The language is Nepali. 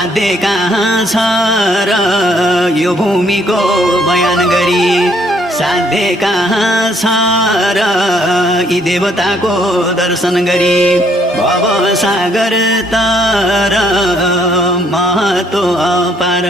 साध्य कहाँ छ र यो भूमिको बयान गरी साध्य कहाँ छ र यी देवताको दर्शन गरी भव सागर तर महत्व अपार